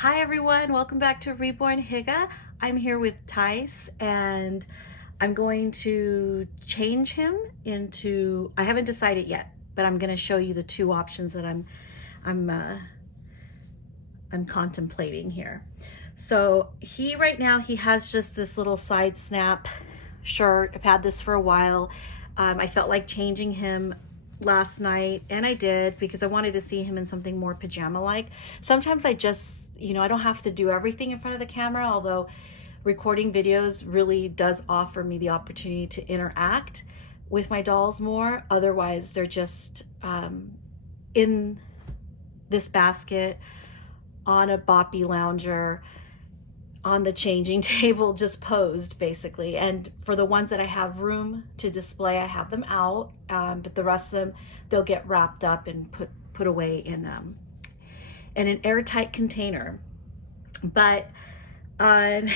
Hi everyone, welcome back to Reborn Hygge. I'm here with Thijs and I'm going to change him into, I haven't decided yet, but I'm going to show you the two options that I'm contemplating here. So right now he has just this little side snap shirt. I've had this for a while. I felt like changing him last night, and I did because I wanted to see him in something more pajama-like. Sometimes I just, I don't have to do everything in front of the camera, although recording videos really does offer me the opportunity to interact with my dolls more. Otherwise, they're just in this basket on a boppy lounger on the changing table, just posed basically. And for the ones that I have room to display, I have them out, but the rest of them, they'll get wrapped up and put away in an airtight container. But I'm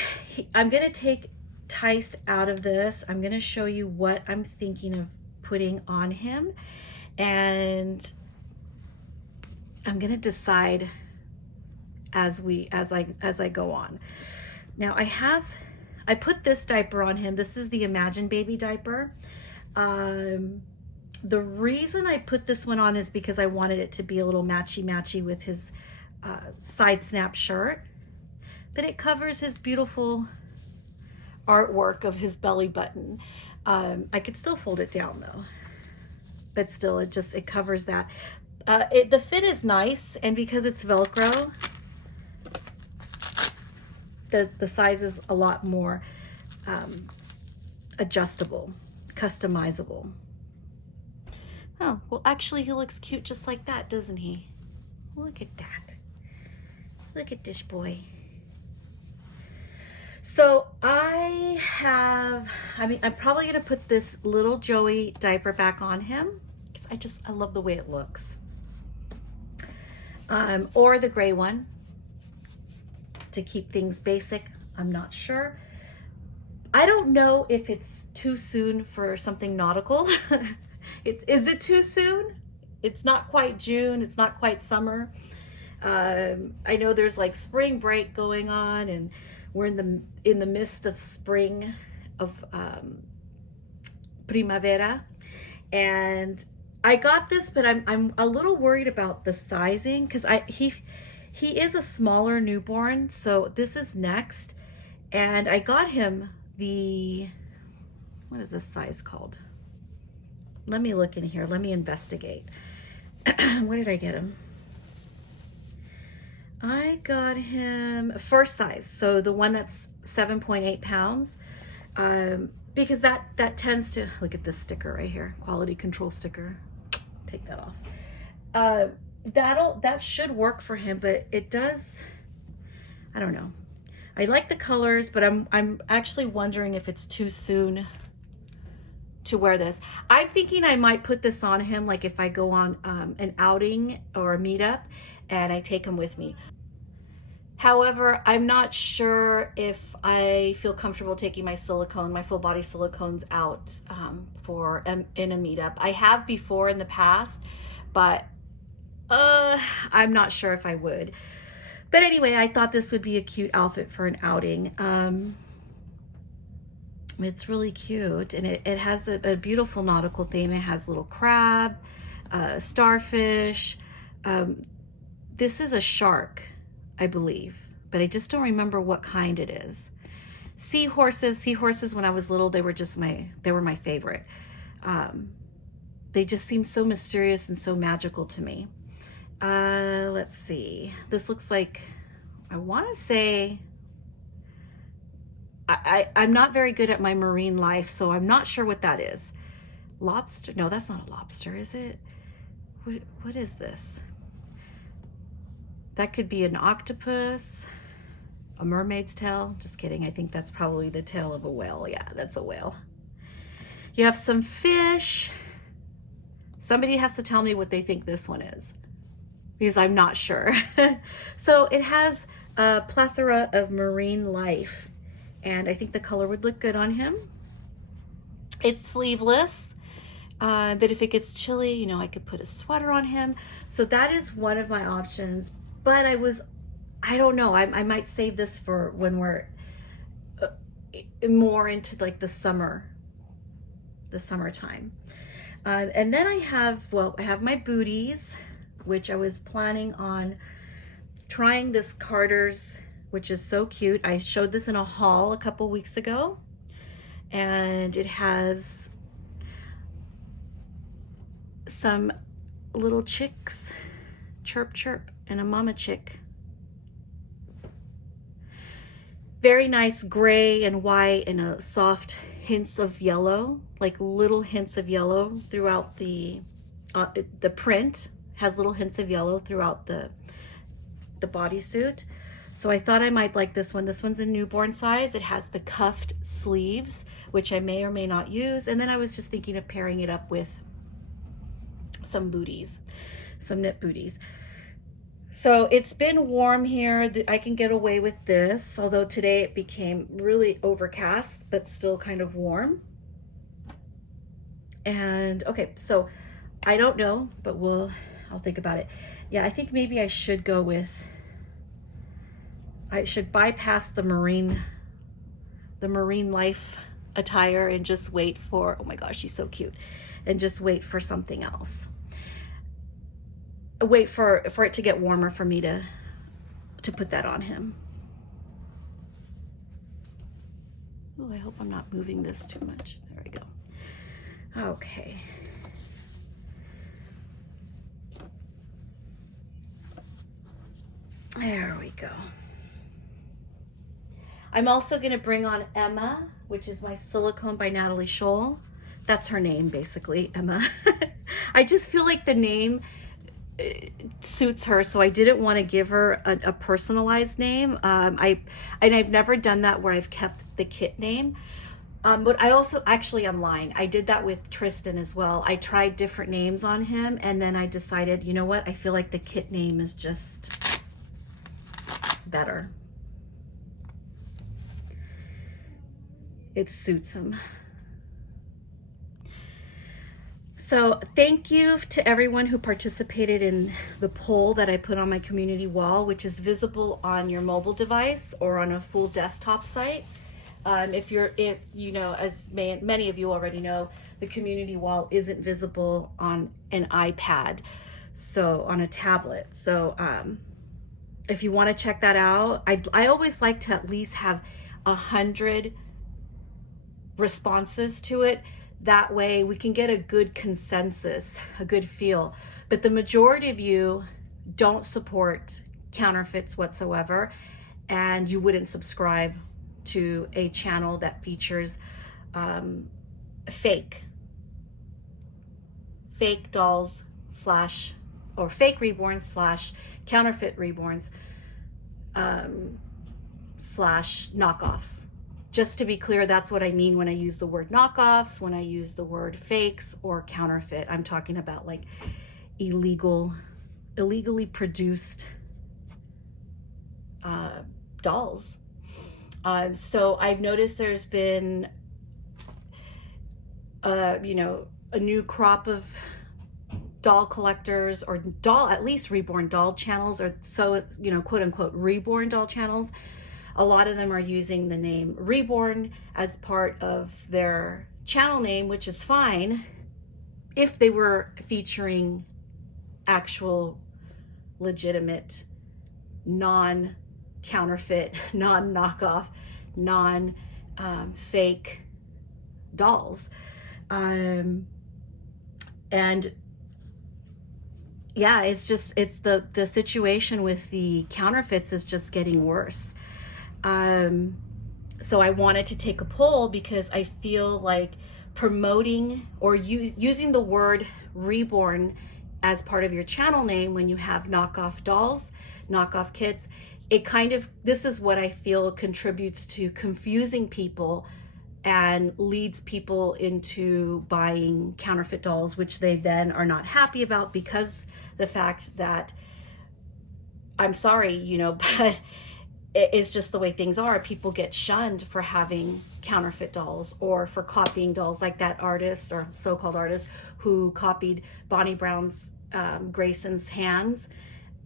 gonna take Thijs out of this. I'm gonna show you what I'm thinking of putting on him, and I'm gonna decide as I go on. Now I put this diaper on him. This is the Imagine Baby diaper. The reason I put this one on is because I wanted it to be a little matchy with his side snap shirt, but it covers his beautiful artwork of his belly button. I could still fold it down though, but still it covers that. The fit is nice, and because it's Velcro, the size is a lot more adjustable, customizable. Oh, well, actually he looks cute just like that, doesn't he? Look at that. Look at this boy. So I'm probably gonna put this little Joey diaper back on him because I love the way it looks. Or the gray one to keep things basic. I'm not sure. I don't know if it's too soon for something nautical. Is it too soon? It's not quite June, it's not quite summer. I know there's like spring break going on, and we're in the midst of spring, of primavera, and I got this, but I'm a little worried about the sizing because he is a smaller newborn, so this is next. And I got him what is this size called? Let me look in here. Let me investigate. What did I get him? I got him first size, so the one that's 7.8 pounds, because that tends to, look at this sticker right here, quality control sticker. Take that off. That should work for him, but it does, I don't know. I like the colors, but I'm actually wondering if it's too soon to wear this. I'm thinking I might put this on him, like if I go on an outing or a meetup and I take him with me. However, I'm not sure if I feel comfortable taking my full body silicones out in a meetup. I have before in the past, but I'm not sure if I would. But anyway, I thought this would be a cute outfit for an outing. It's really cute, and it has a beautiful nautical theme. It has little crab, starfish. This is a shark, I believe, but I just don't remember what kind it is. Seahorses when I was little, they were my favorite. They just seemed so mysterious and so magical to me. Let's see. This looks like, I want to say, I'm not very good at my marine life, so I'm not sure what that is. Lobster? No, that's not a lobster, is it? What is this? That could be an octopus, a mermaid's tail. Just kidding. I think that's probably the tail of a whale. Yeah, that's a whale. You have some fish. Somebody has to tell me what they think this one is, because I'm not sure. So it has a plethora of marine life, and I think the color would look good on him. It's sleeveless, but if it gets chilly, I could put a sweater on him. So that is one of my options. But I don't know. I might save this for when we're more into like the summertime. And then I have my booties, which I was planning on trying this Carter's, which is so cute. I showed this in a haul a couple weeks ago, and it has some little chicks, chirp chirp, and a mama chick. Very nice gray and white and a soft hints of yellow, like little hints of yellow throughout the print has little hints of yellow throughout the bodysuit. So I thought I might like this one. This one's a newborn size. It has the cuffed sleeves, which I may or may not use. And then I was just thinking of pairing it up with some booties, some knit booties. So it's been warm here. I can get away with this, although today it became really overcast, but still kind of warm. And okay, so I don't know, but I'll think about it. Yeah, I think maybe I should go with, I should bypass the marine life attire and just wait for, oh my gosh, she's so cute, and just wait for something else. Wait for it to get warmer for me to put that on him. Oh, I hope I'm not moving this too much. There we go. Okay. There we go. I'm also going to bring on Emma, which is my silicone by Natalie Scholl. That's her name, basically, Emma. I just feel like the name suits her, so I didn't want to give her a personalized name. I've never done that where I've kept the kit name. But I also, actually, I'm lying. I did that with Tristan as well. I tried different names on him, and then I decided, you know what? I feel like the kit name is just better. It suits him. So thank you to everyone who participated in the poll that I put on my community wall, which is visible on your mobile device or on a full desktop site. If you know, as many of you already know, the community wall isn't visible on an iPad, so on a tablet. So if you want to check that out, I always like to at least have 100 responses to it. That way we can get a good consensus, a good feel. But the majority of you don't support counterfeits whatsoever, and you wouldn't subscribe to a channel that features fake dolls or fake reborns / counterfeit reborns / knockoffs. Just to be clear, that's what I mean when I use the word knockoffs, when I use the word fakes or counterfeit. I'm talking about like illegally produced dolls. So I've noticed there's been, you know, a new crop of doll collectors, or at least reborn doll channels, or so, you know, quote unquote reborn doll channels. A lot of them are using the name Reborn as part of their channel name, which is fine if they were featuring actual legitimate non-counterfeit, non-knockoff, non-fake dolls. And yeah, it's the situation with the counterfeits is just getting worse. So I wanted to take a poll because I feel like promoting or using the word Reborn as part of your channel name when you have knockoff dolls, knockoff kits, this is what I feel contributes to confusing people and leads people into buying counterfeit dolls, which they then are not happy about because the fact that, I'm sorry, you know, but it's just the way things are. People get shunned for having counterfeit dolls or for copying dolls, like that artist or so-called artist who copied Bonnie Brown's Grayson's hands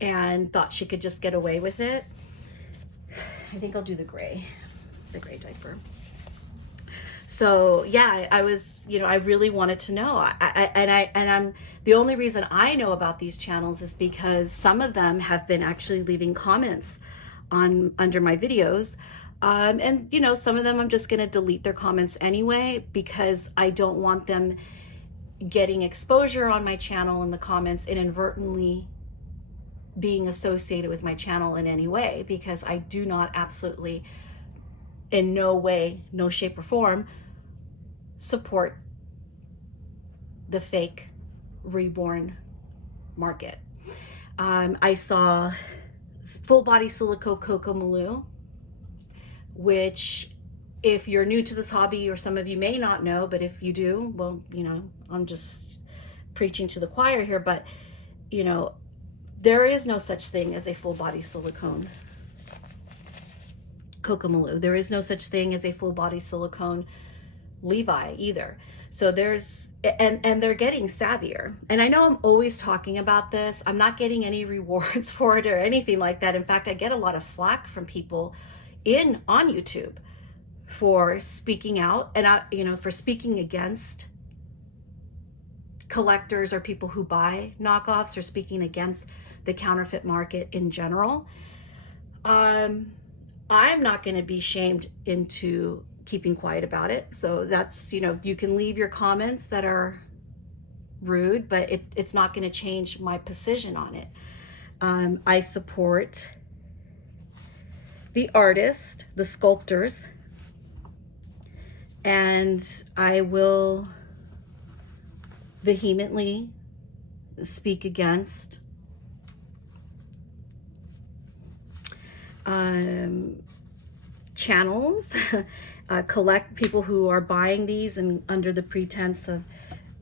and thought she could just get away with it. I think I'll do the gray diaper. So yeah, I was, you know, I really wanted to know. I'm the only reason I know about these channels is because some of them have been actually leaving comments on under my videos. And you know, some of them I'm just going to delete their comments anyway, because I don't want them getting exposure on my channel in the comments, inadvertently being associated with my channel in any way, because I do not, absolutely in no way, no shape or form, support the fake Reborn market. I saw full body silicone Coco Malou, which, if you're new to this hobby, or some of you may not know, but if you do, well, you know, I'm just preaching to the choir here, but you know, there is no such thing as a full body silicone Coco Malou. There is no such thing as a full body silicone Levi either. So there's, and they're getting savvier. And I know I'm always talking about this. I'm not getting any rewards for it or anything like that. In fact, I get a lot of flack from people on YouTube for speaking out, and you know, for speaking against collectors or people who buy knockoffs, or speaking against the counterfeit market in general. I'm not going to be shamed into keeping quiet about it. So that's, you know, you can leave your comments that are rude, but it's not going to change my position on it. I support the artist, the sculptors, and I will vehemently speak against channels, collect people who are buying these and under the pretense of,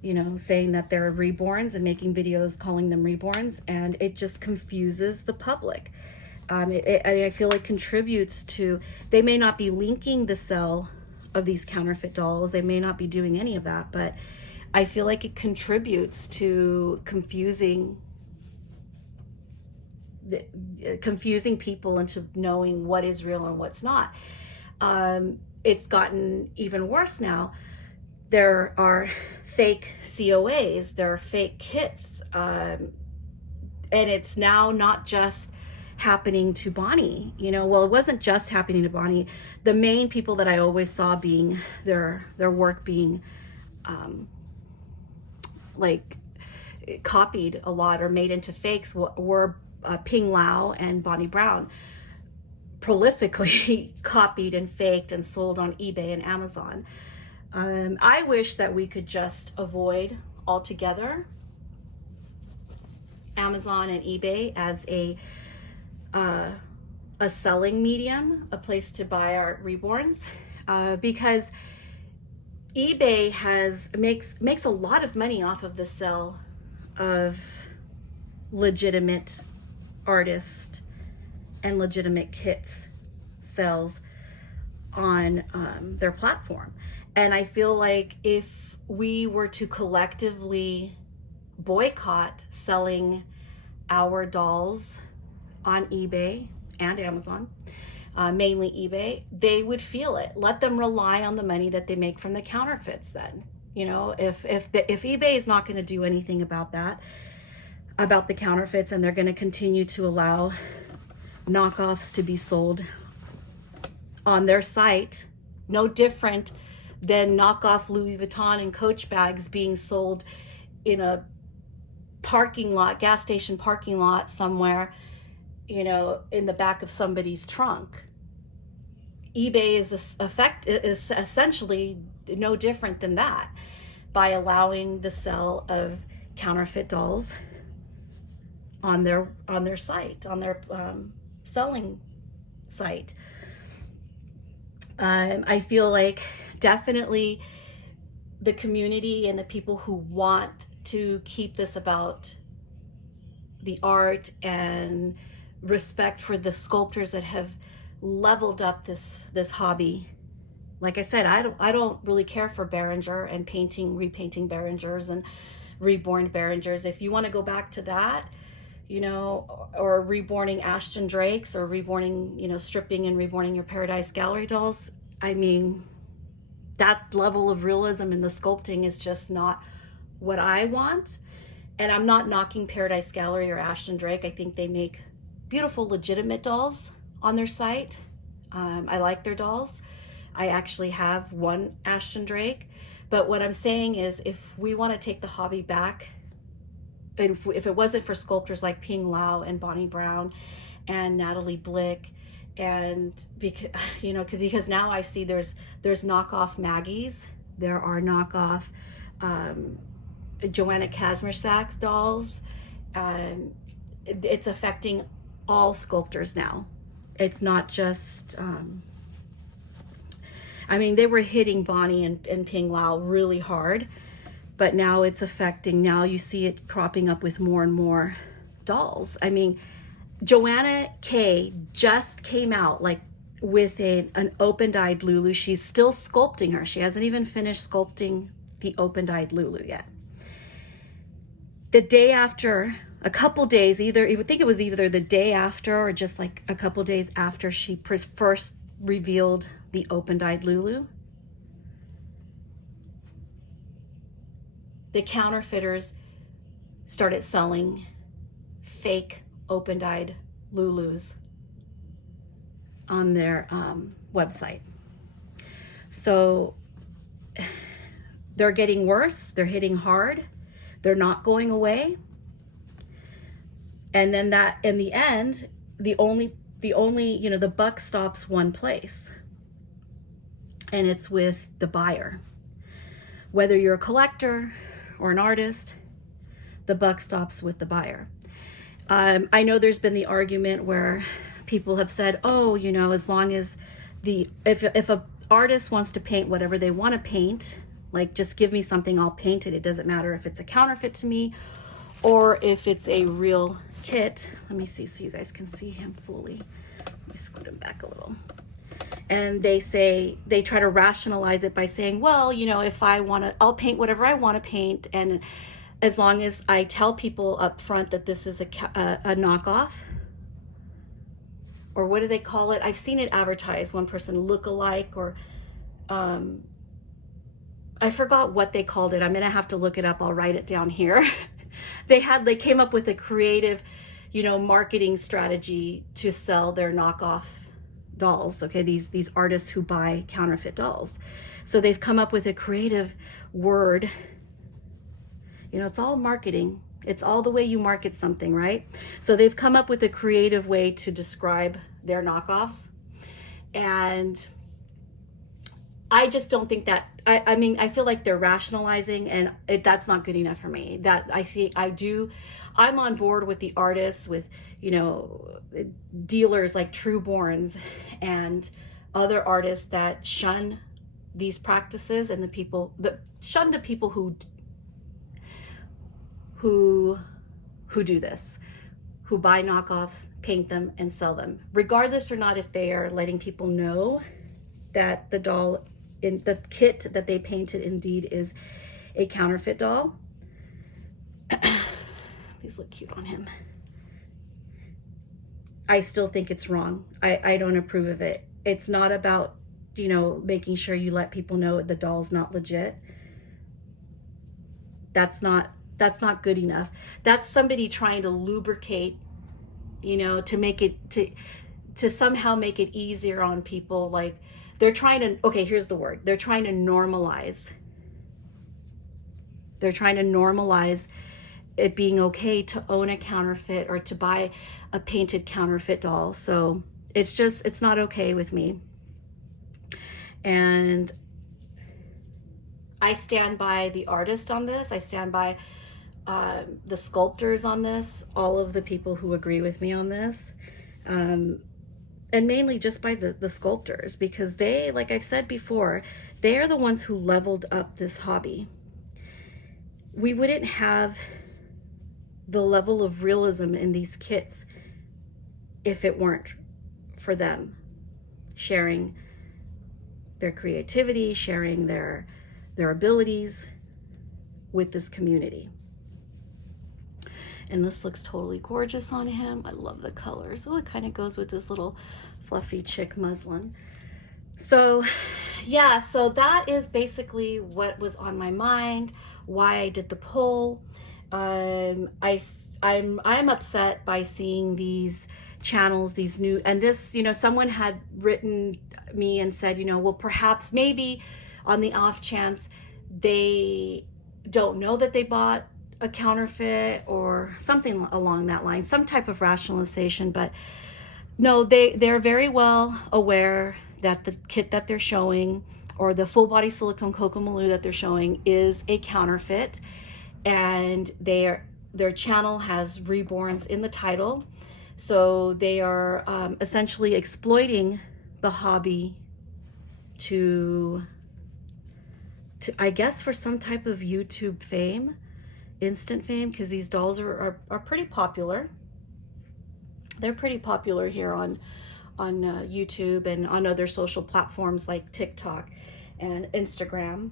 you know, saying that they're Reborns and making videos calling them Reborns, and it just confuses the public. I feel it contributes to, they may not be linking the sale of these counterfeit dolls, they may not be doing any of that, but I feel like it contributes to confusing people into knowing what is real and what's not. It's gotten even worse now. There are fake COAs, there are fake kits, and it's now not just happening to Bonnie, you know. Well, it wasn't just happening to Bonnie. The main people that I always saw being their work being like copied a lot or made into fakes were Ping Lao and Bonnie Brown, prolifically copied and faked and sold on eBay and Amazon. I wish that we could just avoid altogether Amazon and eBay as a selling medium, a place to buy our Reborns, because eBay makes a lot of money off of the sale of legitimate artists and legitimate kits sales on their platform. And I feel like if we were to collectively boycott selling our dolls on eBay and Amazon, mainly eBay, they would feel it. Let them rely on the money that they make from the counterfeits then. You know, if eBay is not going to do anything about that, about the counterfeits, and they're going to continue to allow knockoffs to be sold on their site, no different than knockoff Louis Vuitton and Coach bags being sold in a parking lot, gas station parking lot somewhere, you know, in the back of somebody's trunk. eBay is essentially no different than that, by allowing the sale of counterfeit dolls on their site, on their selling site. I feel like definitely the community and the people who want to keep this about the art and respect for the sculptors that have leveled up this hobby. Like I said, I don't really care for Behringer and repainting Behringers and reborn Behringers. If you want to go back to that, you know, or reborning Ashton Drakes, or reborning, you know, stripping and reborning your Paradise Gallery dolls. I mean, that level of realism in the sculpting is just not what I want. And I'm not knocking Paradise Gallery or Ashton Drake. I think they make beautiful, legitimate dolls on their site. I like their dolls. I actually have one Ashton Drake. But what I'm saying is, if we want to take the hobby back, and if it wasn't for sculptors like Ping Lau and Bonnie Brown and Natalie Blick, and because, you know, because now I see there's knockoff Maggies, there are knockoff Joanna Kazmierczak's dolls. It's affecting all sculptors now. It's not just, I mean, they were hitting Bonnie and Ping Lau really hard, but now it's affecting, now you see it cropping up with more and more dolls. I mean, Joanna K just came out like with an open-dyed Lulu. She's still sculpting her. She hasn't even finished sculpting the open-dyed Lulu yet. The day after, a couple days, either, I would think it was either the day after or just like a couple days after she first revealed the open-dyed Lulu, the counterfeiters started selling fake open-dyed Lulus on their website. So they're getting worse, they're hitting hard, they're not going away. And then that, in the end, the only, you know, the buck stops one place, and it's with the buyer. Whether you're a collector or an artist, the buck stops with the buyer. I know there's been the argument where people have said, oh, you know, as long as if a artist wants to paint whatever they want to paint, like, just give me something, I'll paint it. It doesn't matter if it's a counterfeit to me or if it's a real kit. Let me see so you guys can see him fully. Let me scoot him back a little. And they say, they try to rationalize it by saying, well, you know, if I want to, I'll paint whatever I want to paint, and as long as I tell people up front that this is a knockoff, or what do they call it? I've seen it advertised, one person, look-alike, or I forgot what they called it. I'm gonna have to look it up. I'll write it down here. They came up with a creative, you know, marketing strategy to sell their knockoff dolls. Okay, these artists who buy counterfeit dolls. So they've come up with a creative word. You know, it's all marketing. It's all the way you market something, right? So they've come up with a creative way to describe their knockoffs. And I just don't think that, I mean, I feel like they're rationalizing, and that's not good enough for me. That I'm on board with the artists, with, you know, dealers like Reborns and other artists that shun these practices, and shun the people who do this, who buy knockoffs, paint them, and sell them, regardless or not if they are letting people know that the doll in the kit that they painted indeed is a counterfeit doll. These look cute on him. I still think it's wrong. I don't approve of it. It's not about, you know, making sure you let people know the doll's not legit. That's not good enough. That's somebody trying to lubricate, you know, to make it, to somehow make it easier on people. Like, they're trying to, okay, here's the word. They're trying to normalize. They're trying to normalize it being okay to own a counterfeit or to buy a painted counterfeit doll. So it's not okay with me. And I stand by the artist on this. I stand by the sculptors on this, all of the people who agree with me on this. And mainly just by the sculptors, because they, like I've said before, they are the ones who leveled up this hobby. We wouldn't have the level of realism in these kits if it weren't for them sharing their creativity, sharing their abilities with this community. And this looks totally gorgeous on him. I love the colors. Oh, it kind of goes with this little fluffy chick muslin. So yeah, so that is basically what was on my mind, why I did the poll. I'm upset by seeing these channels, these new, and this, you know, someone had written me and said, you know, well, perhaps maybe on the off chance they don't know that they bought a counterfeit or something along that line, some type of rationalization. But no, they're very well aware that the kit that they're showing, or the full body silicone Kokomalu that they're showing, is a counterfeit, and their channel has Reborns in the title. So they are essentially exploiting the hobby to I guess for some type of YouTube fame, instant fame, because these dolls are pretty popular. They're pretty popular here on YouTube and on other social platforms like TikTok and Instagram.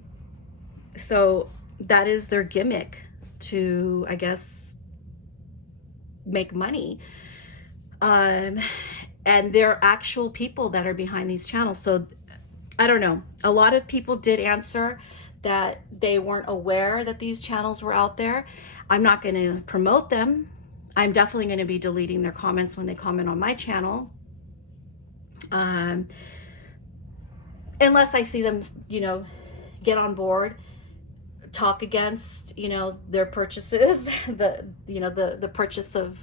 So that is their gimmick to, I guess, make money. And there are actual people that are behind these channels. So I don't know. A lot of people did answer that they weren't aware that these channels were out there. I'm not going to promote them. I'm definitely going to be deleting their comments when they comment on my channel. Unless I see them, you know, get on board, talk against, you know, their purchases, the purchase of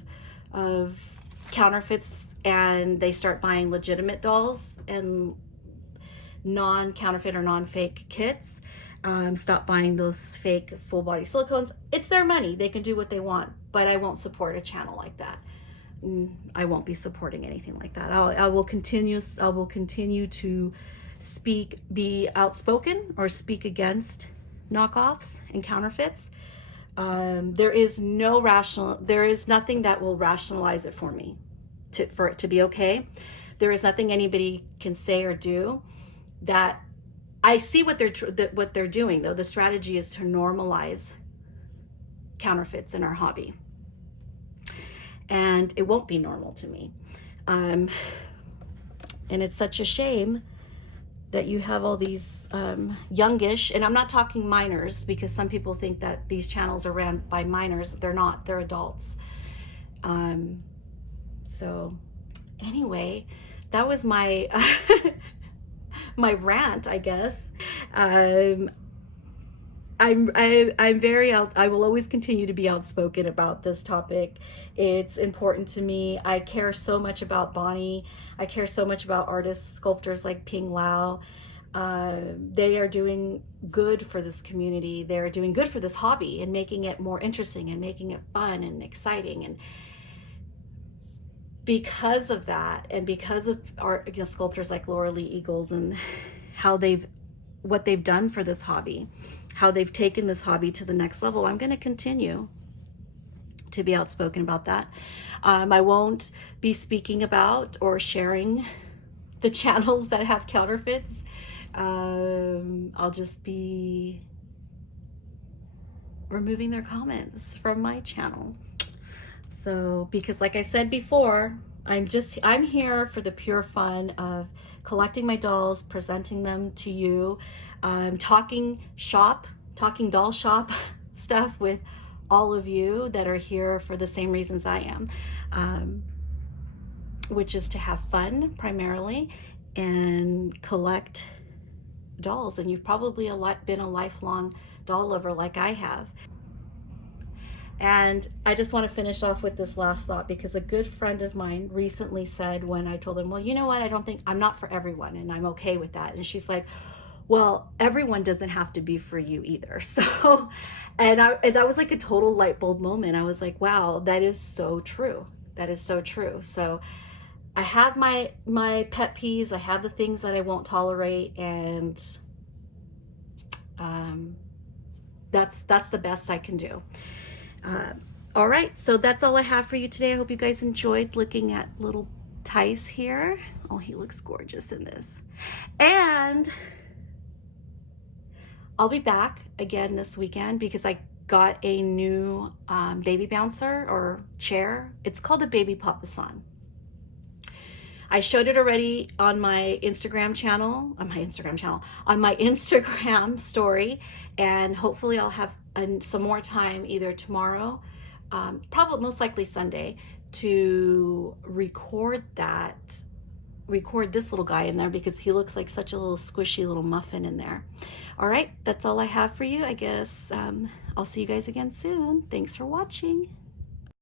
counterfeits, and they start buying legitimate dolls and non-counterfeit or non-fake kits. Stop buying those fake full body silicones. It's their money. They can do what they want, but I won't support a channel like that. I won't be supporting anything like that. I will continue to be outspoken or speak against knockoffs and counterfeits. There is nothing that will rationalize it for me for it to be okay. There is nothing anybody can say or do that. I see what they're doing, though. The strategy is to normalize counterfeits in our hobby, and it won't be normal to me. And it's such a shame that you have all these youngish, and I'm not talking minors, because some people think that these channels are ran by minors. They're not. They're adults. So anyway, that was my my rant, I guess. I will always continue to be outspoken about this topic. It's important to me. I care so much about Bonnie. I care so much about artists, sculptors like Ping Lao. They are doing good for this community. They're doing good for this hobby and making it more interesting and making it fun and exciting. And because of that, and because of art, you know, sculptors like Laura Lee Eagles and what they've done for this hobby, how they've taken this hobby to the next level, I'm going to continue to be outspoken about that. I won't be speaking about or sharing the channels that have counterfeits. I'll just be removing their comments from my channel. So, because like I said before, I'm here for the pure fun of collecting my dolls, presenting them to you, talking doll shop stuff with all of you that are here for the same reasons I am, which is to have fun primarily and collect dolls. And you've probably been a lifelong doll lover like I have. And I just want to finish off with this last thought, because a good friend of mine recently said, when I told them, well, you know what, I'm not for everyone, and I'm okay with that. And she's like, well, everyone doesn't have to be for you either. So, and that was like a total light bulb moment. I was like, wow, that is so true. That is so true. So I have my pet peeves. I have the things that I won't tolerate, and that's the best I can do. All right, so that's all I have for you today. I hope you guys enjoyed looking at little Thijs here. Oh, he looks gorgeous in this. And I'll be back again this weekend, because I got a new baby bouncer or chair. It's called a baby papasan. I showed it already on my Instagram channel, on my Instagram story, and hopefully I'll have some more time either tomorrow, probably most likely Sunday, to record this little guy in there because he looks like such a little squishy little muffin in there. All right, that's all I have for you. I guess I'll see you guys again soon. Thanks for watching.